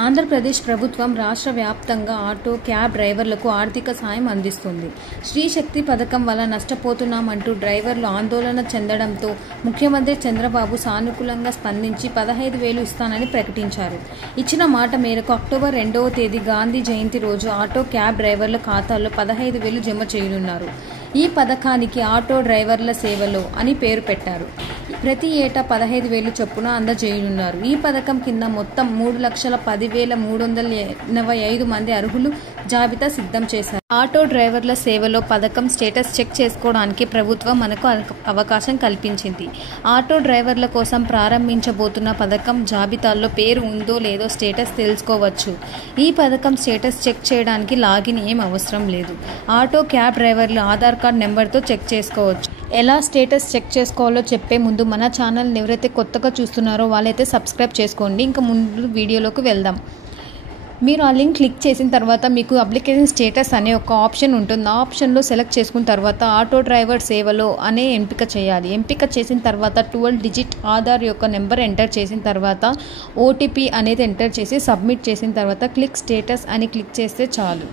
ఆంధ్రప్రదేశ్ ప్రభుత్వం రాష్ట్ర వ్యాప్తంగా ఆటో, క్యాబ్ డ్రైవర్లకు ఆర్థిక సాయం అందిస్తుంది. స్త్రీ శక్తి పథకం వల్ల నష్టపోతున్నామంటూ డ్రైవర్లు ఆందోళన చెందడంతో ముఖ్యమంత్రి చంద్రబాబు సానుకూలంగా స్పందించి 15,000 ఇస్తానని ప్రకటించారు. ఇచ్చిన మాట మేరకు అక్టోబర్ 2వ తేదీ గాంధీ జయంతి రోజు ఆటో, క్యాబ్ డ్రైవర్ల ఖాతాల్లో 15,000 జమ చేయనున్నారు. ఈ పథకానికి ఆటో డ్రైవర్ల సేవలో అని పేరు పెట్టారు. ప్రతి ఏటా 15,000 చొప్పున అందజేయనున్నారు. ఈ పథకం కింద మొత్తం 3,10,385 మంది అర్హులు జాబితా సిద్ధం చేశారు. ఆటో డ్రైవర్ల సేవలో పథకం స్టేటస్ చెక్ చేసుకోవడానికి ప్రభుత్వం మనకు అవకాశం కల్పించింది. ఆటో డ్రైవర్ల కోసం ప్రారంభించబోతున్న పథకం జాబితాలో పేరు ఉందో లేదో స్టేటస్ తెలుసుకోవచ్చు. ఈ పథకం స్టేటస్ చెక్ చేయడానికి లాగిన్ ఏం అవసరం లేదు. ఆటో, క్యాబ్ డ్రైవర్లు ఆధార్ కార్డ్ నెంబర్తో చెక్ చేసుకోవచ్చు. ఎలా స్టేటస్ చెక్ చేసుకోవాలో చెప్పే ముందు మన ఛానల్ని ఎవరైతే కొత్తగా చూస్తున్నారో వాళ్ళైతే సబ్స్క్రైబ్ చేసుకోండి. ఇంకా ముందు వీడియోలోకి వెళ్దాం. మీరు ఆ లింక్ క్లిక్ చేసిన తర్వాత మీకు అప్లికేషన్ స్టేటస్ అనే ఒక ఆప్షన్ ఉంటుంది. ఆ ఆప్షన్లో సెలెక్ట్ చేసుకున్న తర్వాత ఆటో డ్రైవర్ సేవలో అనే ఎంపిక చేయాలి. ఎంపిక చేసిన తర్వాత 12 డిజిట్ ఆధార్ యొక్క నెంబర్ ఎంటర్ చేసిన తర్వాత ఓటీపీ అనేది ఎంటర్ చేసి సబ్మిట్ చేసిన తర్వాత క్లిక్ స్టేటస్ అని క్లిక్ చేస్తే చాలు.